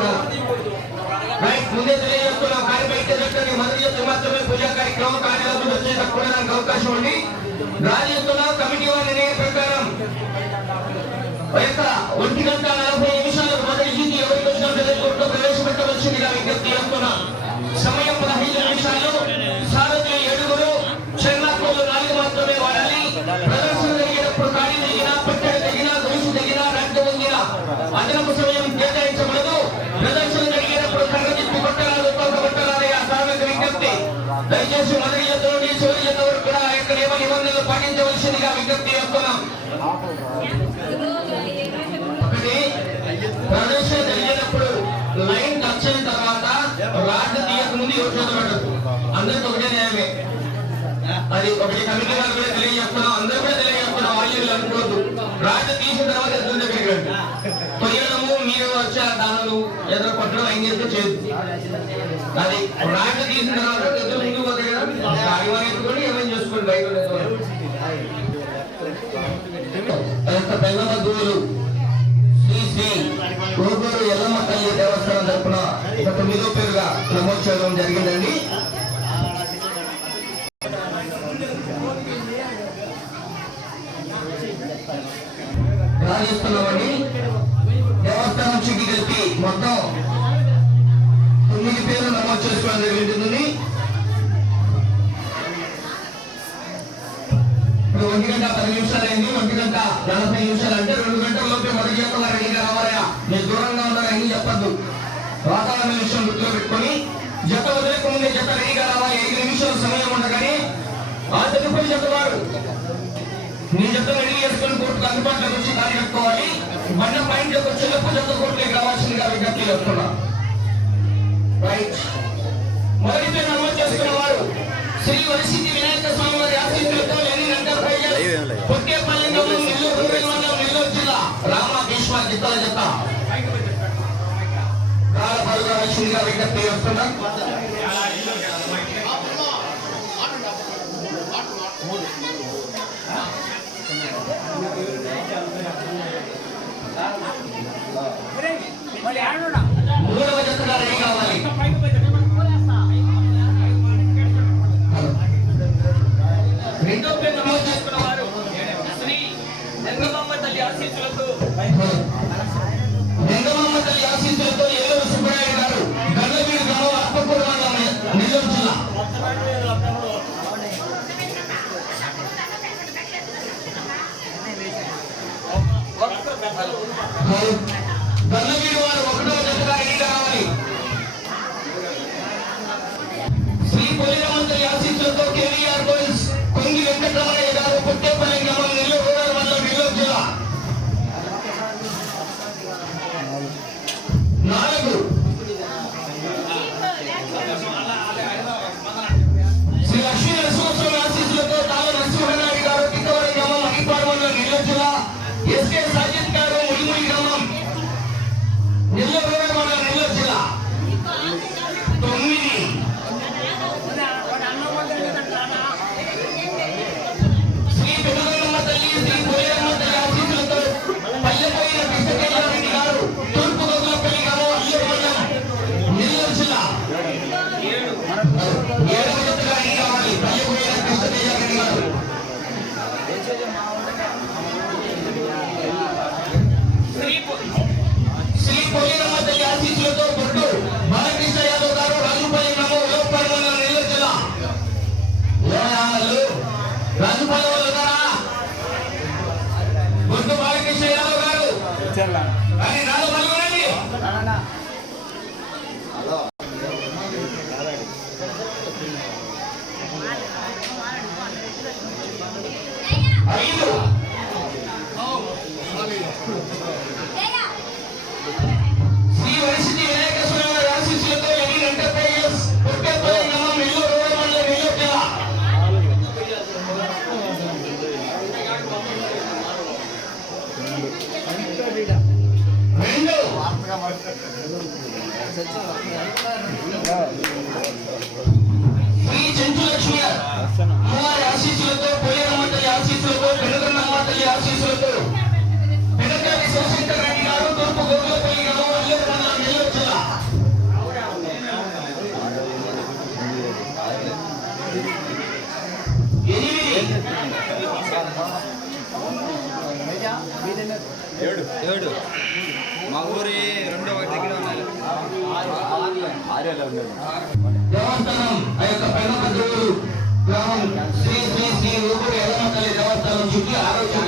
ఉన్నారు రైట్ ముందే తెలియజేస్తున్న కార్యపైతే చెప్పండి మొదటి యొక్క మాత్రమే పూజా కార్యక్రమం కార్యాలయం వచ్చే తక్కువ అవకాశం ఉంది. రాజేస్తున్న కమిటీ వారి నిర్ణయం ప్రకారం ఒంటి గంట నలభై నిమిషాలకు మొదటి జీతి ఎవరికి వచ్చిన ప్రదేశంలో ప్రవేశపెట్టవచ్చిందిగా విజ్ఞప్తి చేస్తున్నా. సమయం పదహైదు నిమిషాలు. సారథి ఏడుగురు చెన్నకోలు నాలుగు మాత్రమే వాడాలి దయచేసి మొదటి చివరి జత వరకు కూడా ఆ యొక్క నియమ నిబంధనలు పాటించవలసిందిగా విజ్ఞప్తి చేస్తున్నాం ఒకటి ప్రదర్శన జరిగేటప్పుడు లైన్ టచ్ అయిన తర్వాత రాడ్ తీయక ముందు ఎవరు చదవడదు అందరికి ఒకటే న్యాయమే. అది ఒకటి కమిటీ కూడా తెలియజేస్తున్నాం అందరూ కూడా తెలియజేస్తున్నాం వాళ్ళు అనుకోవద్దు. రాడ్ తీసిన తర్వాత ఎదురు దగ్గరికి మీరు వచ్చే దానిలో ఏదో కొట్టడం ఏం చేస్తే చేయదు అది రాడ్ తీసిన తర్వాత ఎదురు ముందు పోతే కదా కాగితం ఎత్తుకొని ఏమేం చేసుకోండి బయట ఉండేది. ఆ శ్రీ శ్రీ కోగూరు ఎల్లమ్మ తల్లి దేవస్థానం తరపున ఒక తొమ్మిదో పేరుగా నమోదు చేయడం జరిగిందండి. రాజేస్తున్నామండి దేవస్థానం చుట్టి కలిపి మొత్తం తొమ్మిది పేర్లు నమోదు చేసుకోవడం జరుగుతుంది ఒంటి గంట పది నిమిషాలు అయింది ఒంటి గంట నలభై నిమిషాలు అంటే రెండు గంటల లోపే మొదటి చెప్పగా రెడీగా రావాలయా మీరు దూరంగా ఉన్నారా అని చెప్పద్దు. వాతావరణ విషయం గుర్తులో పెట్టుకొని జత వదిలేక ముందే జత రెడీగా రావాలి. ఐదు నిమిషాలు సమయం ఉండగానే ఆ తదుపరి జత నీ మీ జత రెడీ చేసుకుని కోర్టుకు అందుబాటులోకి వచ్చి దాన్ని కట్టుకోవాలి. బండ పాయింట్లోకి వచ్చి చేస్తున్నా. రైట్ మొదటి నమోదు చేసుకున్న వారు శ్రీ వరసిద్ధి వినాయక స్వామి వారి ఆశీస్సులతో లెనిన్ ఎంటర్ప్రైజెస్ కొట్టేపల్లి గ్రామం నెల్లూరు మండలం నెల్లూరు జిల్లా రామ భీష్మ జిత్తాల జత కాల పలుకాల్సిందిగా విజ్ఞప్తి చేస్తున్నాం. మూడవ జతగా రెడీ కావాలి రెండో పేరు నమోదు చేసుకున్న వారు శ్రీ రంగమాంబ తల్లి ఆశీస్సులతో తల్లి ఆశీస్సులతో సుబ్బరాయుడు గారు గల్లవీడు నెల్లూరు జిల్లా. శ్రీ పొలిరమంత్రి ఆశీస్సులతో కేవీఆర్ కానీ నాలో పాల్గొనండి ఏడు. ఏడు మా ఊరి రెండో ఒక దగ్గర ఉన్నాయి దేవస్థానం ఆ యొక్క గ్రామం శ్రీ శ్రీ శ్రీ ఎల్లమ్మ తల్లి దేవస్థానం చుట్టూ ఆరోగ్యం